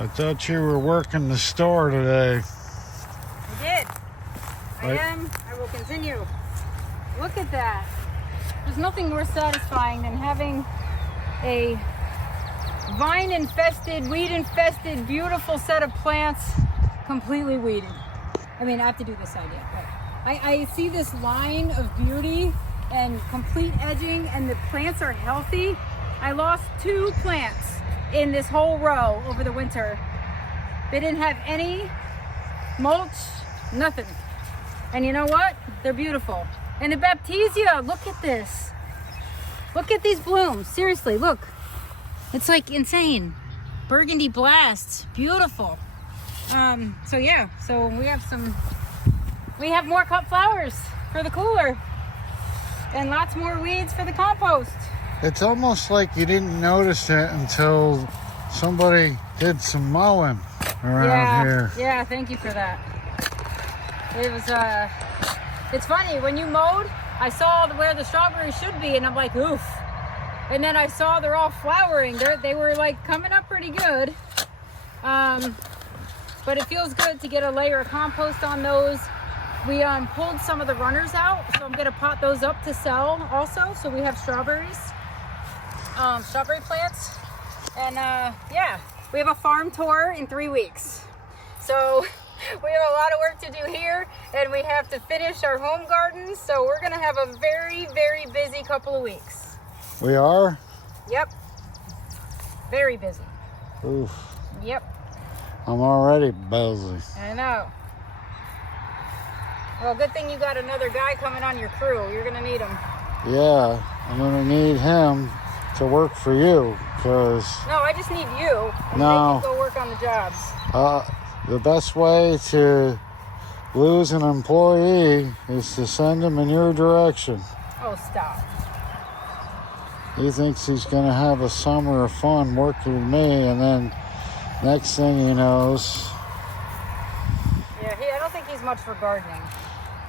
I thought you were working the store today. I did. I am. I will continue. Look at that. There's nothing more satisfying than having a vine-infested, weed-infested, beautiful set of plants completely weeded. I mean, I have to do this side yet, but I see this line of beauty and complete edging, and the plants are healthy. I lost 2 plants in this whole row over the winter. They didn't have any mulch, nothing. And you know what? They're beautiful. And the Baptisia, look at this. Look at these blooms. Seriously, look. It's like insane. Burgundy blasts, beautiful. So yeah, so we have more cut flowers for the cooler and lots more weeds for the compost. It's almost like you didn't notice it until somebody did some mowing around here. Yeah, thank you for that. It was, it's funny, when you mowed, I saw where the strawberries should be and I'm like, oof. And then I saw they're all flowering. They were like coming up pretty good. But it feels good to get a layer of compost on those. We pulled some of the runners out, so I'm gonna pot those up to sell also. So we have strawberries, strawberry plants. And yeah, we have a farm tour in 3 weeks. So we have a lot of work to do here, and we have to finish our home gardens. So we're gonna have a very, very busy couple of weeks. We are? Yep. Very busy. Oof. Yep. I'm already busy. I know. Well, good thing you got another guy coming on your crew. You're gonna need him. Yeah, I'm gonna need him to work for you, because... No, I just need you. And No. they can go work on the jobs. The best way to lose an employee is to send him in your direction. Oh, stop. He thinks he's going to have a summer of fun working with me, and then next thing he knows... Yeah, I don't think he's much for gardening.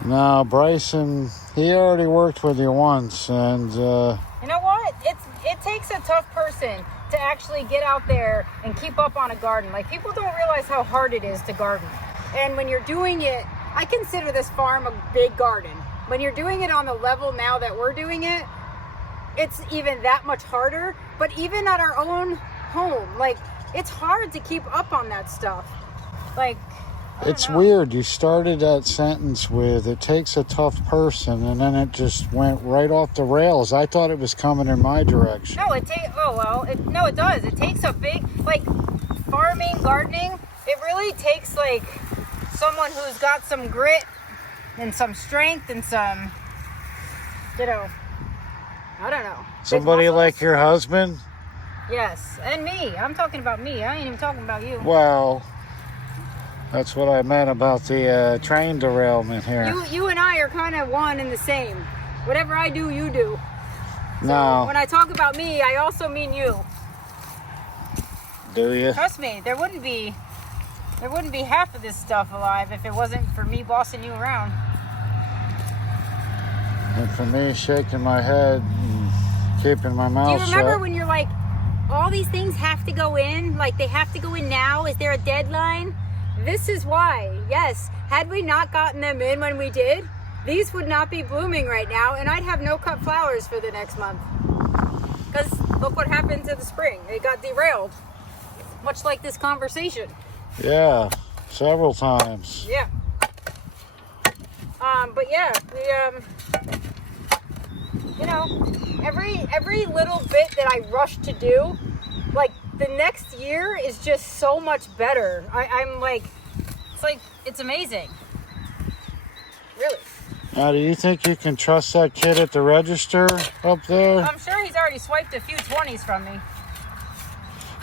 No, Bryson, he already worked with you once, and... You know what? It takes a tough person to actually get out there and keep up on a garden. Like, people don't realize how hard it is to garden. And when you're doing it, I consider this farm a big garden. When you're doing it on the level now that we're doing it, it's even that much harder. But even at our own home, like, it's hard to keep up on that stuff. Like, it's weird. You started that sentence with, it takes a tough person, and then it just went right off the rails. I thought it was coming in my direction. No, it does. It takes a big, like, farming, gardening, it really takes, like, someone who's got some grit and some strength and some, you know, I don't know. Somebody like your husband? Yes, and me. I'm talking about me. I ain't even talking about you. Well, that's what I meant about the train derailment here. You and I are kind of one and the same. Whatever I do, you do. So No. when I talk about me, I also mean you. Do you? Trust me, there wouldn't be half of this stuff alive if it wasn't for me bossing you around. And for me shaking my head and keeping my mouth shut. Do you remember when you're like, all these things have to go in? Like, they have to go in now? Is there a deadline? This is why. Yes, had we not gotten them in when we did, these would not be blooming right now, and I'd have no cut flowers for the next month. Because look what happened to the spring. It got derailed. Much like this conversation. Yeah, several times. Yeah. But yeah, you know, every little bit that I rush to do, like, the next year is just so much better. I'm like, it's amazing. Really. Now, do you think you can trust that kid at the register up there? I'm sure he's already swiped a few 20s from me.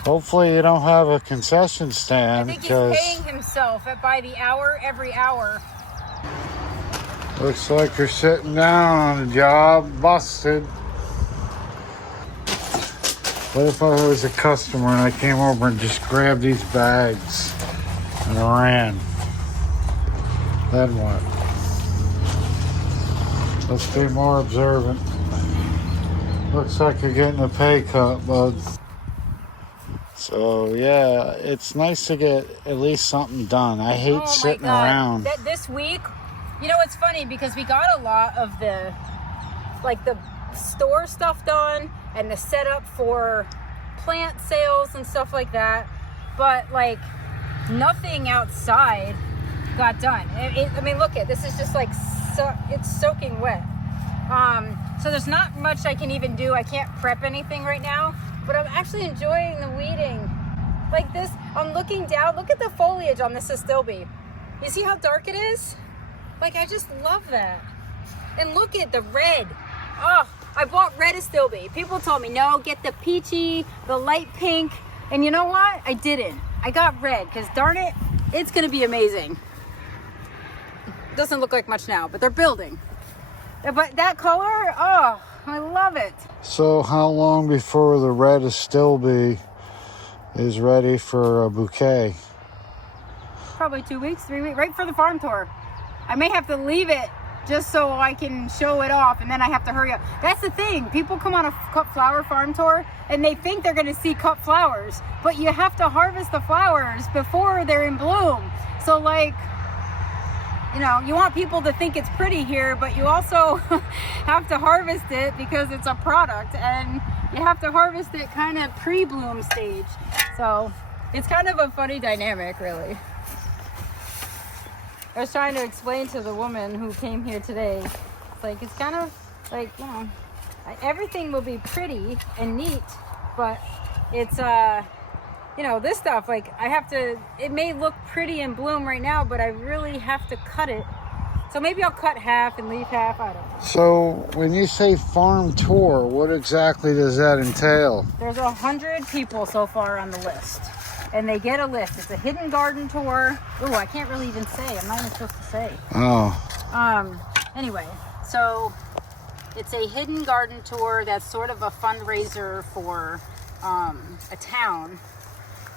Hopefully you don't have a concession stand. I think he's paying himself by the hour, every hour. Looks like you're sitting down on a job, busted. What if I was a customer and I came over and just grabbed these bags and ran? Then what? Let's be more observant. Looks like you're getting a pay cut, bud. So yeah, it's nice to get at least something done. I hate sitting around. This week, you know, it's funny because we got a lot of the store stuff done and the setup for plant sales and stuff like that, but like nothing outside got done. I mean, look at this, is just like it's soaking wet. So there's not much I can even do. I can't prep anything right now, but I'm actually enjoying the weeding. Like this, I'm looking down, look at the foliage on this astilbe. You see how dark it is? Like, I just love that. And look at the red. Oh, I bought red astilbe. People told me, no, get the peachy, the light pink. And you know what? I didn't. I got red, because darn it, it's gonna be amazing. Doesn't look like much now, but they're building. But that color, oh, I love it. So how long before the red astilbe is ready for a bouquet? Probably 2 weeks, 3 weeks, right for the farm tour. I may have to leave it just so I can show it off, and then I have to hurry up. That's the thing. People come on a cut flower farm tour and they think they're gonna see cut flowers, but you have to harvest the flowers before they're in bloom. So like, you know, you want people to think it's pretty here, but you also have to harvest it because it's a product, and you have to harvest it kind of pre-bloom stage. So it's kind of a funny dynamic, really. I was trying to explain to the woman who came here today, it's like, it's kind of like, you know, everything will be pretty and neat, but it's, you know, this stuff, like, I have to, it may look pretty in bloom right now, but I really have to cut it. So maybe I'll cut half and leave half, I don't know. So when you say farm tour, what exactly does that entail? There's 100 people so far on the list, and they get a list. It's a hidden garden tour. Ooh, I can't really even say. I'm not even supposed to say. Oh. Anyway, so it's a hidden garden tour that's sort of a fundraiser for a town.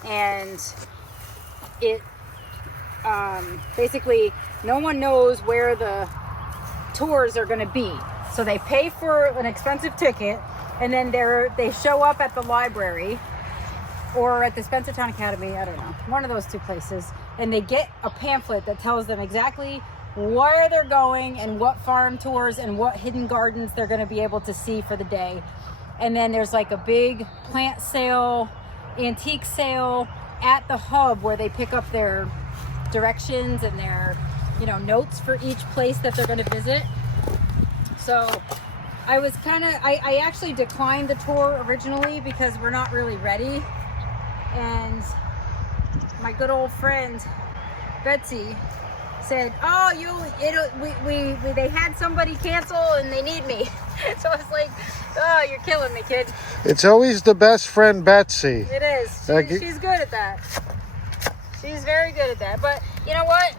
And it basically, no one knows where the tours are going to be. So they pay for an expensive ticket, and then they show up at the library or at the Spencertown Academy, I don't know, one of those two places, and they get a pamphlet that tells them exactly where they're going and what farm tours and what hidden gardens they're going to be able to see for the day. And then there's like a big plant sale, antique sale at the hub where they pick up their directions and their, you know, notes for each place that they're going to visit. So I was kind of, I actually declined the tour originally because we're not really ready. And my good old friend Betsy said, "Oh, they had somebody cancel and they need me." So I was like, "Oh, you're killing me, kid." It's always the best friend, Betsy. It is. She's good at that. She's very good at that. But you know what?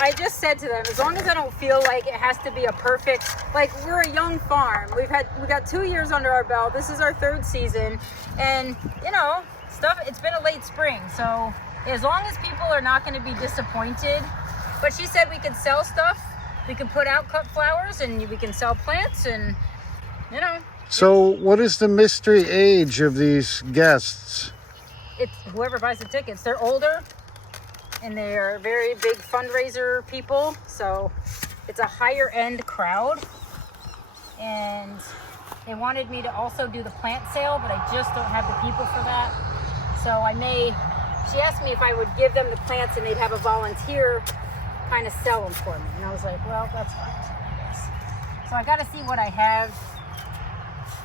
I just said to them, as long as I don't feel like it has to be a perfect, like, we're a young farm. We got 2 years under our belt. This is our third season, and you know, it's been a late spring, so as long as people are not going to be disappointed. But she said we could sell stuff, we could put out cut flowers, and we can sell plants, and you know. So what is the mystery age of these guests? It's whoever buys the tickets. They're older, and they are very big fundraiser people, so it's a higher end crowd. And they wanted me to also do the plant sale, but I just don't have the people for that. So she asked me if I would give them the plants and they'd have a volunteer kind of sell them for me. And I was like, well, that's fine, I guess. So I got to see what I have.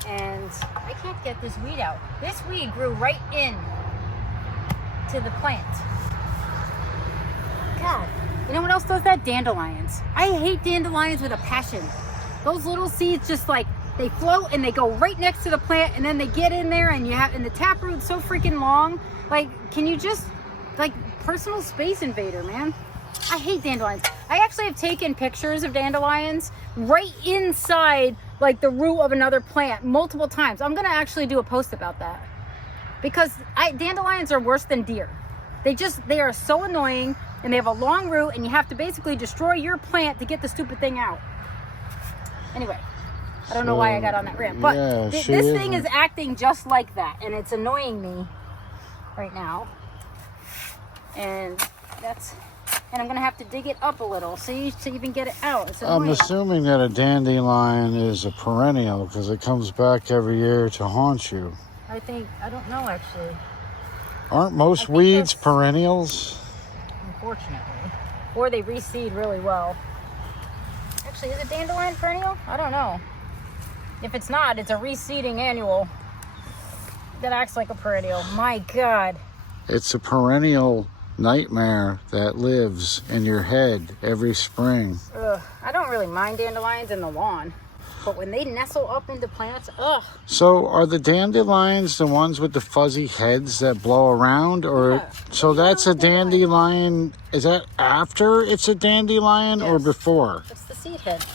And I can't get this weed out. This weed grew right in to the plant. God, you know what else does that? Dandelions. I hate dandelions with a passion. Those little seeds just like, they float and they go right next to the plant, and then they get in there, and the taproot's so freaking long. Like, can you just, like, personal space invader, man. I hate dandelions. I actually have taken pictures of dandelions right inside, like, the root of another plant multiple times. I'm gonna actually do a post about that, because dandelions are worse than deer. They are so annoying, and they have a long root, and you have to basically destroy your plant to get the stupid thing out. Anyway, I don't know why I got on that rant, but yeah, this thing is acting just like that, and it's annoying me. right now. And I'm gonna have to dig it up a little, see, to even get it out. It's I'm annoying. assuming that a dandelion is a perennial because it comes back every year to haunt you. I don't know actually. Aren't most weeds perennials? Unfortunately. Or they reseed really well. Actually, is a dandelion perennial? I don't know. If it's not, it's a reseeding annual that acts like a perennial. My God. It's a perennial nightmare that lives in your head every spring. Ugh. I don't really mind dandelions in the lawn. But when they nestle up into plants, ugh. So are the dandelions the ones with the fuzzy heads that blow around? Or Yeah. so that's a dandelion. Is that after it's a dandelion or Yes. before? It's the seed head.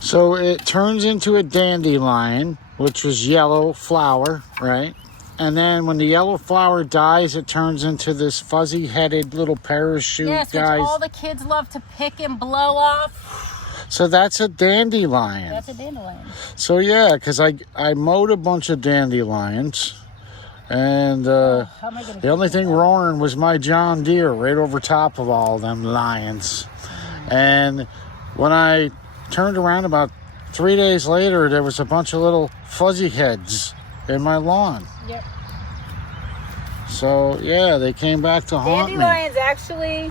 So it turns into a dandelion, which was yellow flower, right? And then when the yellow flower dies, it turns into this fuzzy-headed little parachute Yes, guys. which all the kids love to pick and blow off. So that's a dandelion. That's a dandelion. So yeah, because I mowed a bunch of dandelions, and How am I gonna the only thing roaring was my John Deere right over top of all them lions. And when I turned around about 3 days later, there was a bunch of little fuzzy heads in my lawn. Yep. So yeah, they came back to haunt me. Dandelions actually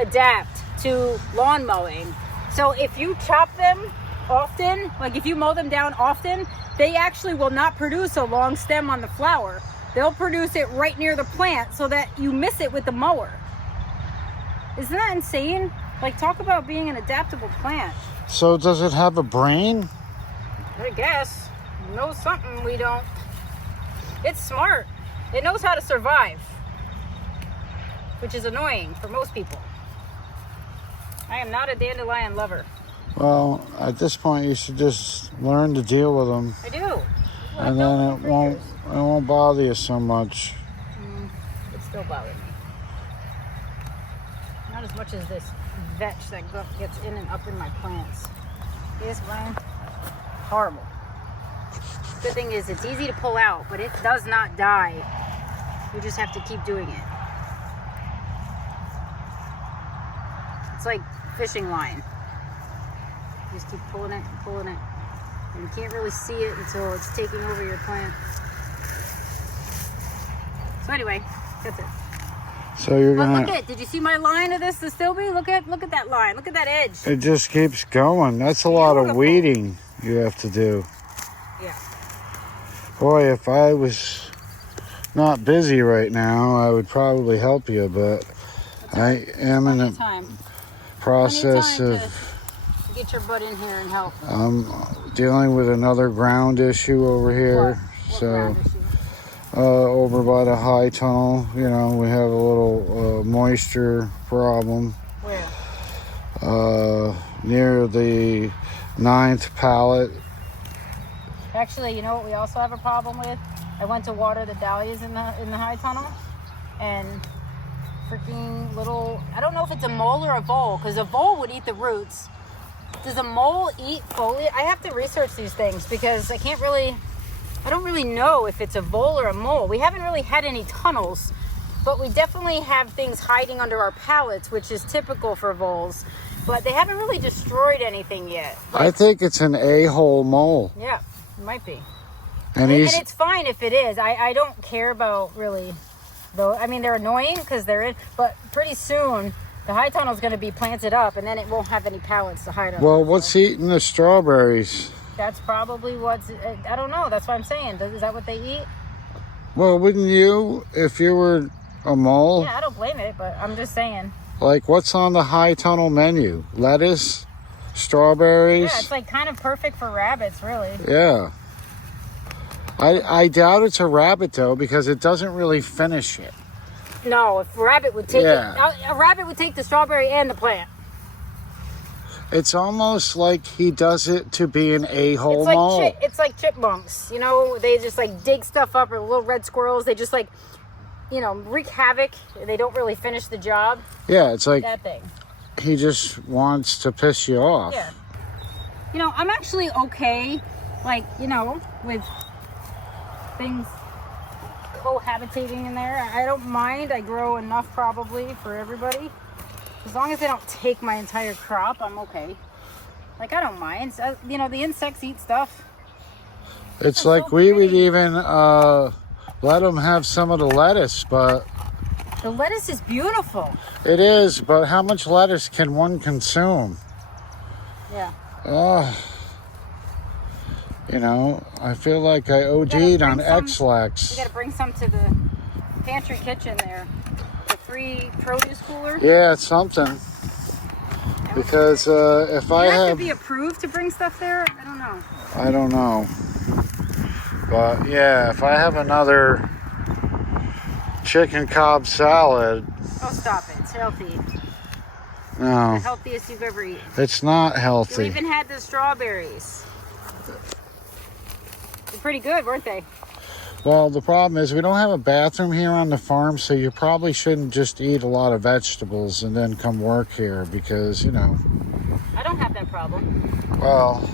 adapt to lawn mowing. So if you chop them often, like if you mow them down often, they actually will not produce a long stem on the flower. They'll produce it right near the plant so that you miss it with the mower. Isn't that insane? Like, talk about being an adaptable plant. So does it have a brain? I guess. It knows something we don't. It's smart. It knows how to survive, which is annoying for most people. I am not a dandelion lover. Well, at this point, you should just learn to deal with them, I do. and then it won't bother you so much. It still bothers me. Not as much as this vetch that gets in and up in my plants. This one, horrible. Good thing is it's easy to pull out, but it does not die. You just have to keep doing it. It's like fishing line. You just keep pulling it and pulling it. And you can't really see it until it's taking over your plant. So anyway, that's it. So you're But gonna. look at, did you see my line of this Astilbe? Look at that line. Look at that edge. It just keeps going. That's a lot of Beautiful. weeding you have to do. Yeah. Boy, if I was not busy right now, I would probably help you, but I am in a Time. process Any of. time to get your butt in here and help. I'm dealing with another ground issue over here. What So, ground issue? over by the high tunnel, you know, we have a little moisture problem. Where? Near the 9th pallet. Actually, you know what we also have a problem with? I went to water the dahlias in the high tunnel, and freaking little, I don't know if it's a mole or a vole, because a vole would eat the roots. Does a mole eat foliage? I have to research these things because I don't really know if it's a vole or a mole. We haven't really had any tunnels, but we definitely have things hiding under our pallets, which is typical for voles, but they haven't really destroyed anything yet. I think it's an a-hole mole. Yeah, it might be. And And it's fine if it is. I don't care about really, though. I mean, they're annoying because they're in, but pretty soon the high tunnel is going to be planted up, and then it won't have any pallets to hide under. Well, what's eating the strawberries? That's probably what's. I don't know. That's what I'm saying. Is that what they eat? Well, wouldn't you, if you were a mole? Yeah, I don't blame it, but I'm just saying. Like, what's on the high tunnel menu? Lettuce? Strawberries? Yeah, it's like kind of perfect for rabbits, really. Yeah. I doubt it's a rabbit, though, because it doesn't really finish it. No, if a rabbit would take Yeah. it, a rabbit would take the strawberry and the plant. It's almost like he does it to be an a-hole It's like mole. it's like chipmunks. You know, they just like dig stuff up, or little red squirrels. They just like, you know, wreak havoc. They don't really finish the job. Yeah, it's like That thing. he just wants to piss you off. Yeah. You know, I'm actually okay, like, you know, with things cohabitating in there. I don't mind. I grow enough probably for everybody. As long as they don't take my entire crop, I'm okay. Like, I don't mind. So, you know, the insects eat stuff. It's like we would even let them have some of the lettuce, but... The lettuce is beautiful. It is, but how much lettuce can one consume? Yeah. You know, I feel like I OD'd on X-Lax. We gotta bring some to the pantry kitchen there. The free produce cooler. Yeah, it's something. Because if I have have... to be approved to bring stuff there? I don't know. I don't know. But yeah, if I have another chicken Cobb salad... Oh, stop it. It's healthy. No. The healthiest you've ever eaten. It's not healthy. You even had the strawberries. They're pretty good, weren't they? Well, the problem is we don't have a bathroom here on the farm, so you probably shouldn't just eat a lot of vegetables and then come work here because, you know... I don't have that problem. Well...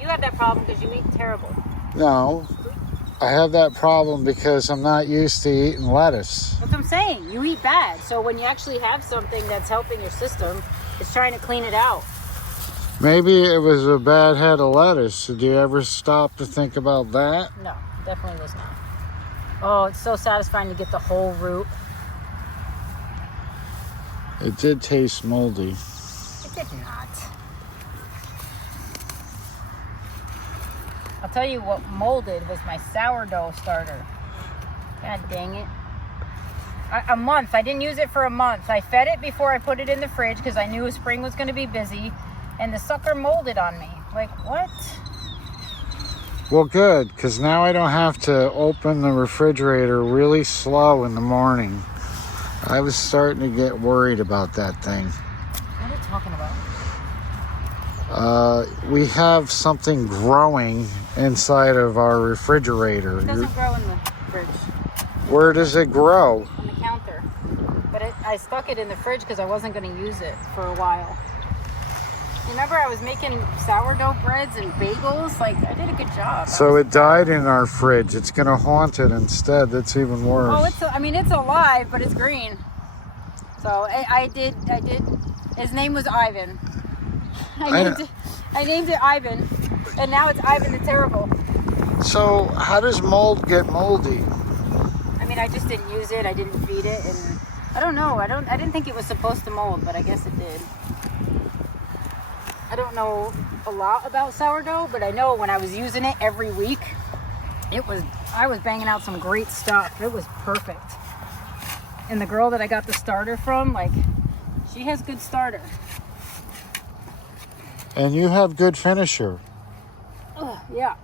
You have that problem because you eat terrible. No. I have that problem because I'm not used to eating lettuce. That's what I'm saying. You eat bad. So when you actually have something that's helping your system, it's trying to clean it out. Maybe it was a bad head of lettuce. Did you ever stop to think about that? No, definitely was not. Oh, it's so satisfying to get the whole root. It did taste moldy. It did not. I'll tell you what molded was my sourdough starter. God dang it. A month. I didn't use it for a month. I fed it before I put it in the fridge because I knew spring was going to be busy. And the sucker molded on me. Like, what? Well, good, because now I don't have to open the refrigerator really slow in the morning. I was starting to get worried about that thing. What are you talking about? We have something growing inside of our refrigerator. It doesn't grow in the fridge. Where does it grow? On the counter. But I stuck it in the fridge because I wasn't going to use it for a while. Remember I was making sourdough breads and bagels? Like, I did a good job. So it died in our fridge. It's going to haunt it instead. That's even worse. Oh, it's alive, but it's green. So I did. His name was Ivan. I named it Ivan, and now it's Ivan the Terrible. So how does mold get moldy? I mean, I just didn't use it. I didn't feed it, and I don't know. I didn't think it was supposed to mold, but I guess it did. I don't know a lot about sourdough, but I know when I was using it every week, I was banging out some great stuff. It was perfect. And the girl that I got the starter from, like, she has good starter. And you have good finisher. Oh, yeah.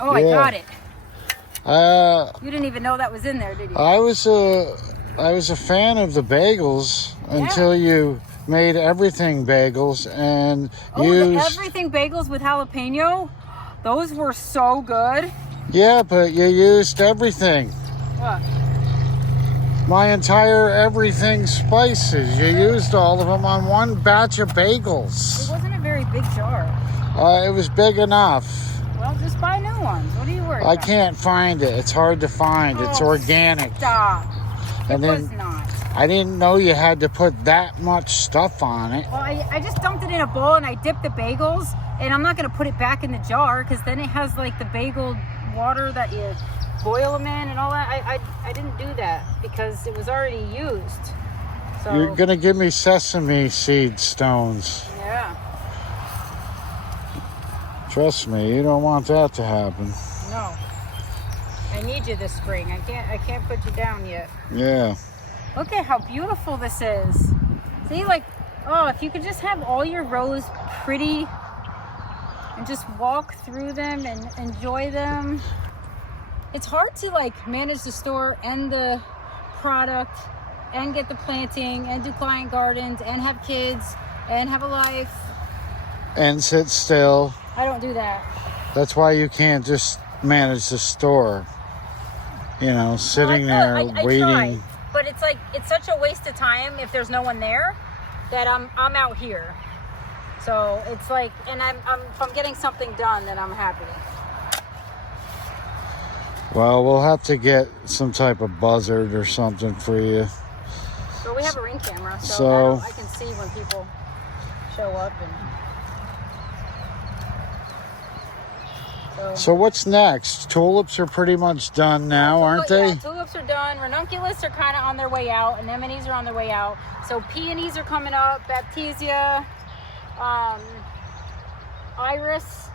Oh, Yeah. I got it. You didn't even know that was in there, did you? I was a fan of the bagels until you made everything bagels and the everything bagels with jalapeno. Those were so good. Yeah, but you used everything. What? My entire everything spices. You used all of them on one batch of bagels. It wasn't a very big jar. It was big enough. Well, just buy new ones. What are you worried I about? can't find it. It's hard to find. It's organic. Stop. And It then was not. I didn't know you had to put that much stuff on it. Well, I just dumped it in a bowl and I dipped the bagels, and I'm not going to put it back in the jar because then it has like the bagel water that you boil them in and all that. I didn't do that because it was already used. So You're going to give me sesame seed stones. yeah. Trust me, you don't want that to happen. No. I need you this spring. I can't put you down yet. Yeah. Look at how beautiful this is. See, like, oh, if you could just have all your rows pretty and just walk through them and enjoy them. It's hard to like manage the store and the product and get the planting and do client gardens and have kids and have a life. And sit still. I don't do that. That's why you can't just manage the store. You know, sitting there I waiting. try, but it's like it's such a waste of time if there's no one there that I'm out here. So it's like, and if I'm getting something done, then I'm happy. Well, we'll have to get some type of buzzard or something for you. So we have a Ring camera, so I can see when people show up. So what's next? Tulips are pretty much done now, aren't they? Yeah, tulips are done. Ranunculus are kind of on their way out. Anemones are on their way out. So peonies are coming up. Baptisia, iris.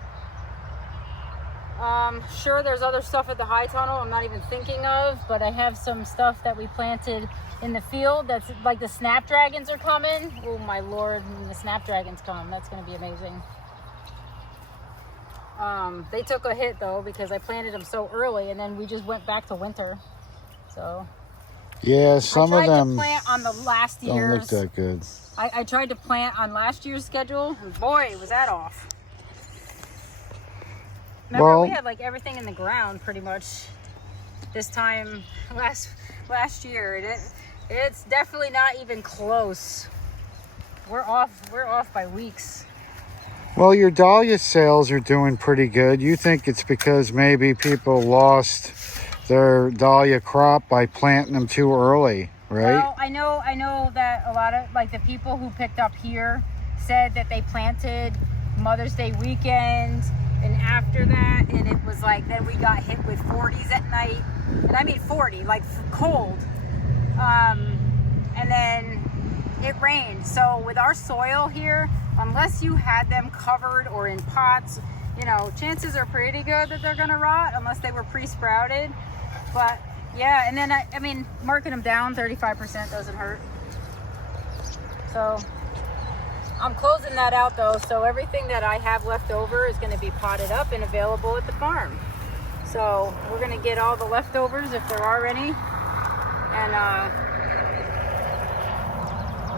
Sure, there's other stuff at the high tunnel I'm not even thinking of, but I have some stuff that we planted in the field that's like the snapdragons are coming. Oh my lord, when the snapdragons come, that's going to be amazing. They took a hit though because I planted them so early and then we just went back to winter. So yeah, some of them to plant on the last don't look that good. I tried to plant on last year's schedule and boy was that off. Remember, we had like everything in the ground pretty much this time last year. It's definitely not even close. We're off by weeks. Well, your dahlia sales are doing pretty good. You think it's because maybe people lost their dahlia crop by planting them too early, right? Well, I know that a lot of like the people who picked up here said that they planted Mother's Day weekend. And after that, and it was like, then we got hit with 40s at night. And I mean 40, like cold. And then it rained. So with our soil here, unless you had them covered or in pots, you know, chances are pretty good that they're gonna rot unless they were pre-sprouted. But yeah, and then I mean, marking them down 35% doesn't hurt. So I'm closing that out though, so everything that I have left over is going to be potted up and available at the farm. So we're going to get all the leftovers if there are any and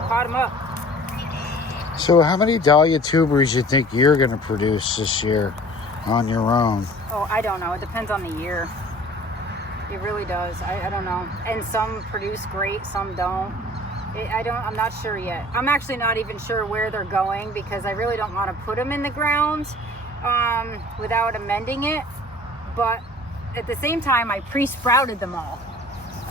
pot them up. So how many dahlia tubers you think you're going to produce this year on your own? Oh, I don't know. It depends on the year. It really does. I don't know. And some produce great, some don't. I'm not sure yet. I'm actually not even sure where they're going because I really don't want to put them in the ground without amending it. But at the same time, I pre-sprouted them all.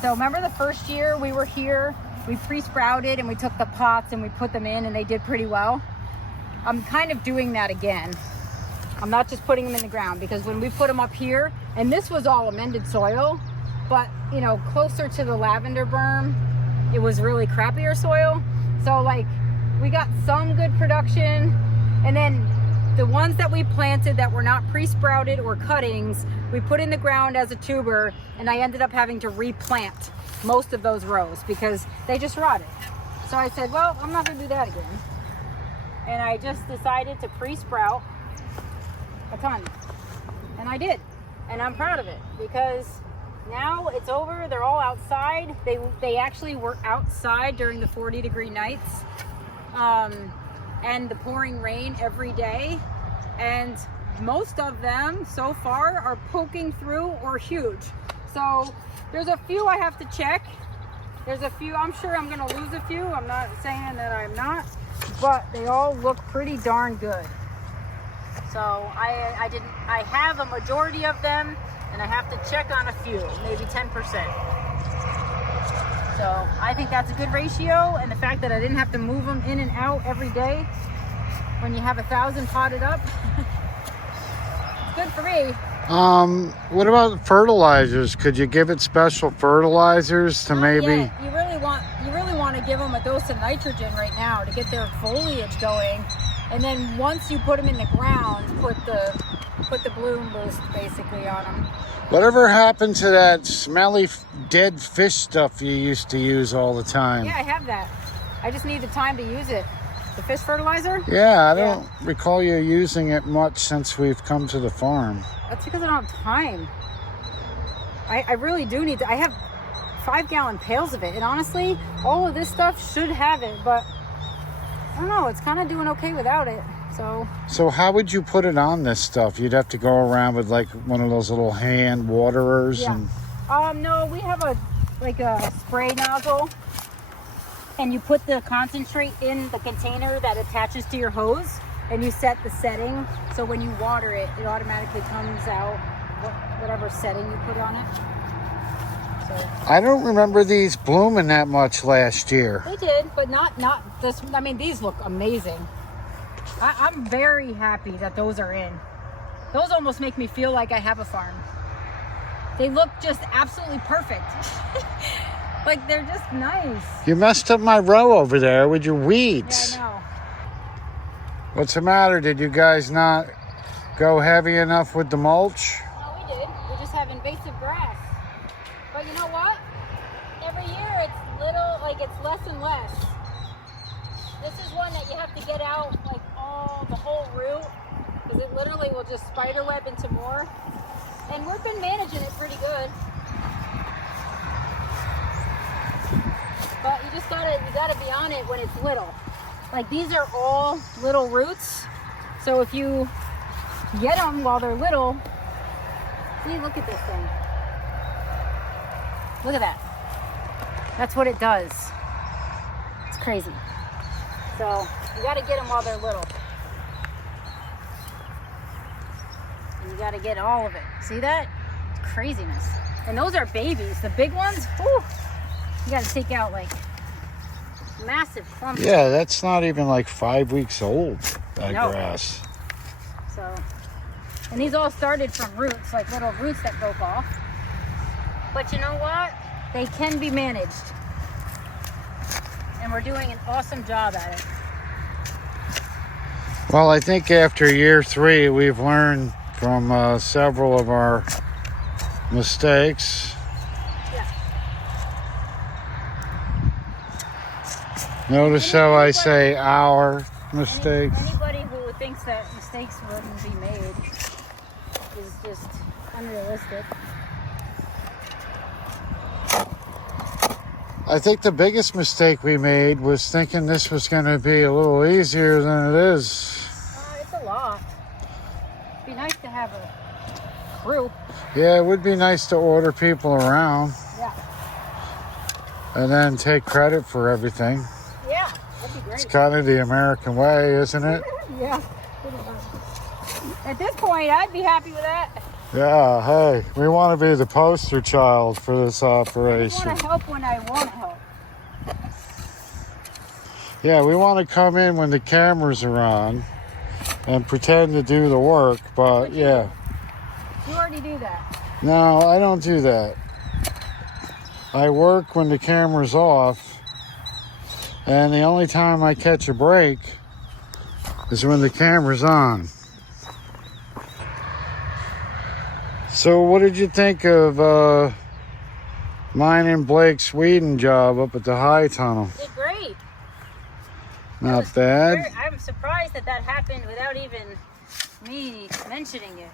So remember the first year we were here, we pre-sprouted and we took the pots and we put them in and they did pretty well. I'm kind of doing that again. I'm not just putting them in the ground because when we put them up here, and this was all amended soil, but you know, closer to the lavender berm, it was really crappier soil. So like we got some good production, and then the ones that we planted that were not pre-sprouted or cuttings, we put in the ground as a tuber, and I ended up having to replant most of those rows because they just rotted. So I said, well, I'm not gonna do that again. And I just decided to pre-sprout a ton. And I did. And I'm proud of it because now it's over. They're all outside. They actually were outside during the 40-degree nights and the pouring rain every day. And most of them so far are poking through or huge. So there's a few I have to check. There's a few, I'm sure I'm gonna lose a few. I'm not saying that I'm not, but they all look pretty darn good. So I have a majority of them, and I have to check on a few, maybe 10%. So I think that's a good ratio, and the fact that I didn't have to move them in and out every day when you have 1,000 potted up, it's good for me. What about fertilizers? Could you give it special fertilizers to maybe? Yeah, you really want to give them a dose of nitrogen right now to get their foliage going, and then once you put them in the ground, put the bloom boost basically on them. Whatever happened to that smelly dead fish stuff you used to use all the time? Yeah, I have that. I just need the time to use it. The fish fertilizer? Yeah, I don't recall you using it much since we've come to the farm. That's because I don't have time. I really do need to. I have 5-gallon pails of it, and honestly, all of this stuff should have it, but I don't know, it's kind of doing okay without it. So how would you put it on this stuff? You'd have to go around with like one of those little hand waterers. Yeah. And no, we have a spray nozzle, and you put the concentrate in the container that attaches to your hose, and you set the setting so when you water it, it automatically comes out whatever setting you put on it. So I don't remember these blooming that much last year. they did, but not this. I mean, these look amazing. I'm very happy that those are in. Those almost make me feel like I have a farm. They look just absolutely perfect. Like they're just nice. You messed up my row over there with your weeds. Yeah, I know. What's the matter? Did you guys not go heavy enough with the mulch? No, we did. We just have invasive grass. But you know what? Every year it's little, like it's less and less. This is one that you have to get out like the whole root, because it literally will just spider web into more. And we've been managing it pretty good. But you gotta be on it when it's little. Like these are all little roots. So if you get them while they're little, see, look at this thing. Look at that. That's what it does. It's crazy. So you gotta get them while they're little. And you gotta get all of it. See that? It's craziness. And those are babies. The big ones, whew, you gotta take out like massive clumps. Yeah, that's not even like 5 weeks old, that grass. So, and these all started from roots, like little roots that broke off. But you know what? They can be managed. And we're doing an awesome job at it. Well, I think after year 3, we've learned from several of our mistakes. Yeah. Notice how I say our mistakes. Anybody who thinks that mistakes wouldn't be made is just unrealistic. I think the biggest mistake we made was thinking this was going to be a little easier than it is. It's a lot. It'd be nice to have a group. Yeah, it would be nice to order people around. Yeah. And then take credit for everything. Yeah, that'd be great. It's kind of the American way, isn't it? Yeah, pretty much. At this point, I'd be happy with that. Yeah, hey, we want to be the poster child for this operation. I want to help when I want to help. Yeah, we want to come in when the cameras are on and pretend to do the work, but yeah. You already do that. No, I don't do that. I work when the camera's off, and the only time I catch a break is when the camera's on. So what did you think of mine and Blake's weeding job up at the high tunnel? Did great. Not bad. I'm surprised that happened without even me mentioning it.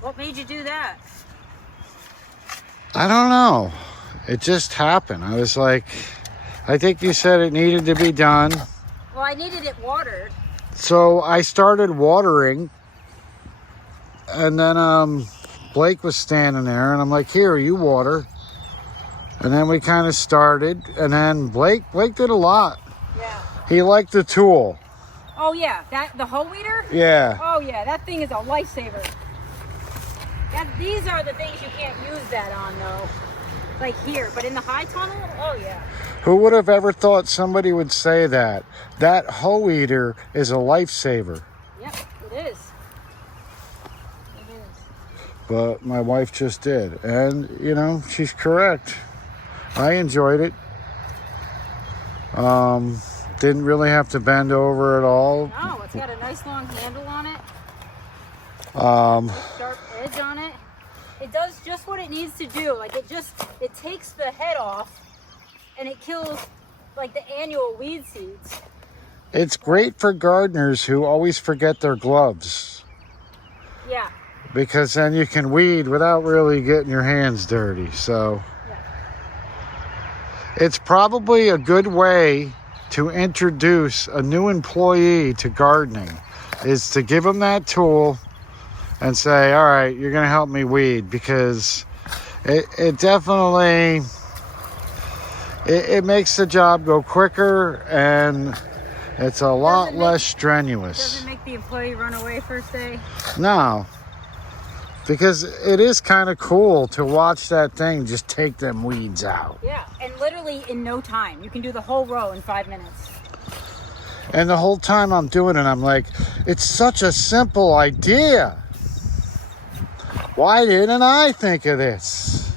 What made you do that? I don't know. It just happened. I was like, I think you said it needed to be done. Well, I needed it watered. So I started watering. And then Blake was standing there, and I'm like, here, you water. And then we kind of started, and then Blake did a lot. Yeah. He liked the tool. Oh yeah, the hoe weeder? Yeah. Oh yeah, that thing is a lifesaver. These are the things you can't use that on though. Like here, but in the high tunnel, oh yeah. Who would have ever thought somebody would say that? That hoe weeder is a lifesaver. Yep, it is. But my wife just did. And, you know, she's correct. I enjoyed it. Didn't really have to bend over at all. No, it's got a nice long handle on it. Sharp edge on it. It does just what it needs to do. Like it takes the head off and it kills like the annual weed seeds. It's great for gardeners who always forget their gloves. Yeah. Because then you can weed without really getting your hands dirty. So yeah. It's probably a good way to introduce a new employee to gardening, is to give them that tool and say, all right, you're going to help me weed, because it definitely, it makes the job go quicker, and it's a lot less strenuous. Doesn't make the employee run away first day. No. Because it is kind of cool to watch that thing just take them weeds out. Yeah, and literally in no time. You can do the whole row in 5 minutes. And the whole time I'm doing it, I'm like, it's such a simple idea. Why didn't I think of this?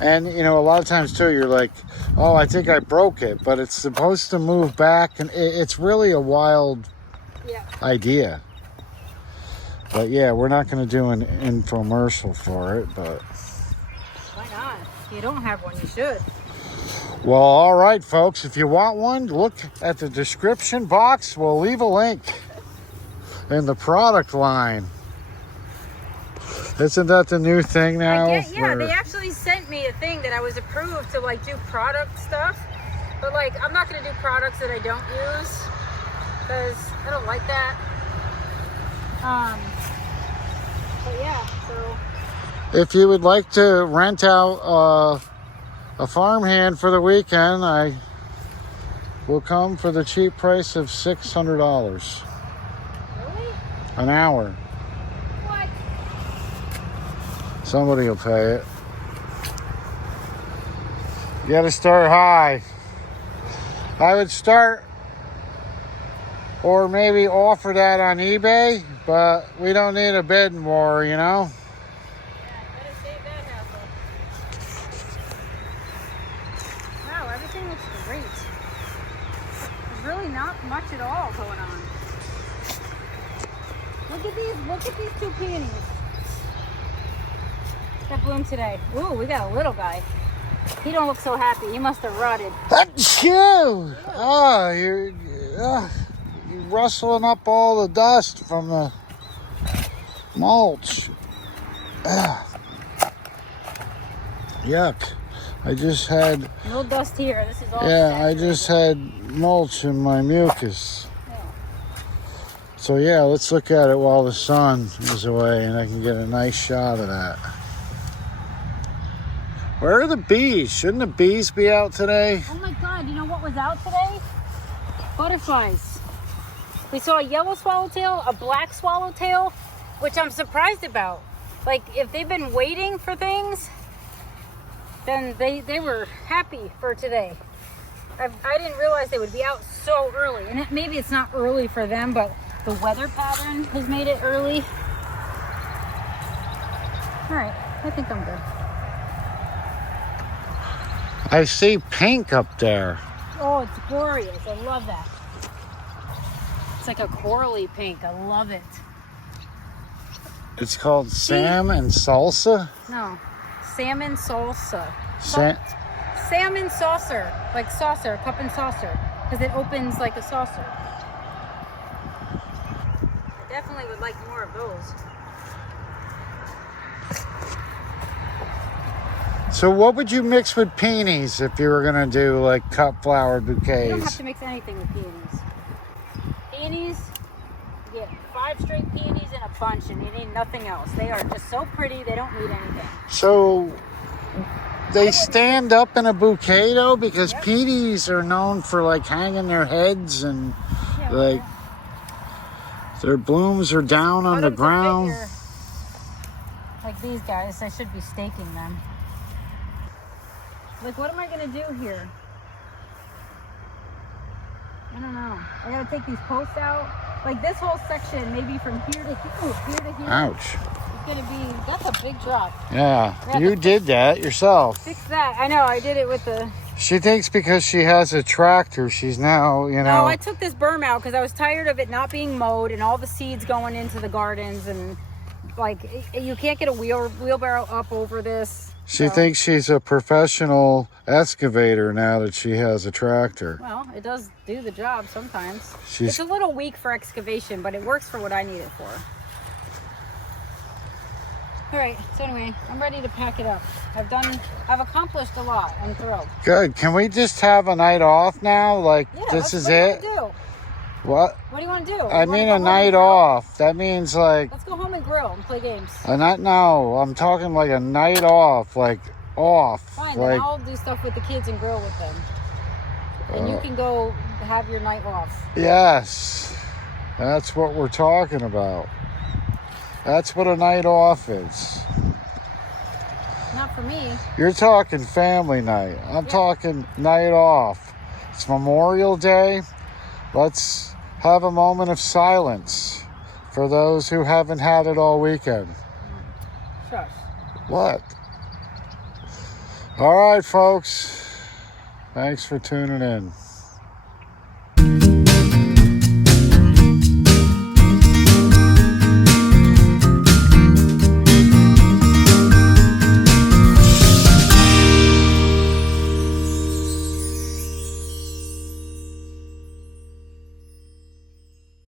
And, you know, a lot of times, too, you're like, oh, I think I broke it. But it's supposed to move back. And it's really a wild idea. But, yeah, we're not going to do an infomercial for it. But why not? If you don't have one, you should. Well, all right, folks. If you want one, look at the description box. We'll leave a link in the product line. Isn't that the new thing now? Yeah, they actually sent me a thing that I was approved to like do product stuff. But like, I'm not going to do products that I don't use because I don't like that. But yeah, so. If you would like to rent out a farmhand for the weekend, I will come for the cheap price of $600. Really? An hour. What? Somebody will pay it. You got to start high. I would start, or maybe offer that on eBay, but we don't need a bidding war, you know? Yeah, better save that hassle. Wow, everything looks great. There's really not much at all going on. Look at these 2 peonies that bloomed today. Ooh, we got a little guy. He don't look so happy. He must have rotted. Achoo! Oh, you're rustling up all the dust from the mulch. Yuck. I just had... No dust here. This is all Yeah, I just had mulch in my mucus. Yeah. So yeah, let's look at it while the sun is away and I can get a nice shot of that. Where are the bees? Shouldn't the bees be out today? Oh my God, you know what was out today? Butterflies. We saw a yellow swallowtail, a black swallowtail, which I'm surprised about. Like, if they've been waiting for things, then they were happy for today. I didn't realize they would be out so early. And maybe it's not early for them, but the weather pattern has made it early. All right, I think I'm good. I see pink up there. Oh, it's glorious. I love that. It's like a corally pink. I love it. It's called salmon salsa? No, salmon salsa. Salmon Saucer, like saucer, cup and saucer, because it opens like a saucer. I definitely would like more of those. So what would you mix with peonies if you were going to do like cut flower You don't have bouquets? to mix anything with peonies. Peonies, you get 5 straight peonies in a bunch and you need nothing else. They are just so pretty, they don't need anything. So they stand up in a bouquet though, because peonies are known for like hanging their heads and Yeah, like their blooms are down on the ground. Like these guys, I should be staking them. Like, what am I gonna do here? I don't know. I gotta take these posts out. Like this whole section, maybe from here to here. Ouch. It's gonna be, that's a big drop. Yeah, you did that yourself. Fix that. I know, I did it with the... She thinks because she has a tractor, she's now, you know... No, I took this berm out because I was tired of it not being mowed and all the seeds going into the gardens and like, you can't get a wheelbarrow up over this. She thinks she's a professional excavator now that she has a tractor. Well, it does do the job sometimes. She's... It's a little weak for excavation, but it works for what I need it for. All right, so anyway, I'm ready to pack it up. I've accomplished a lot. I'm thrilled. Good. Can we just have a night off now? Like, Yeah, this is what it? do you want to do? What? What do you want to do? I mean a night off. That means like... Let's go home and grill and play games. A night? No, I'm talking like a night off. Like, off. Fine, like, then I'll do stuff with the kids and grill with them. And you can go have your night off. Yes. That's what we're talking about. That's what a night off is. Not for me. You're talking family night. I'm talking night off. It's Memorial Day. Let's have a moment of silence for those who haven't had it all weekend. Shush. What? All right, folks. Thanks for tuning in.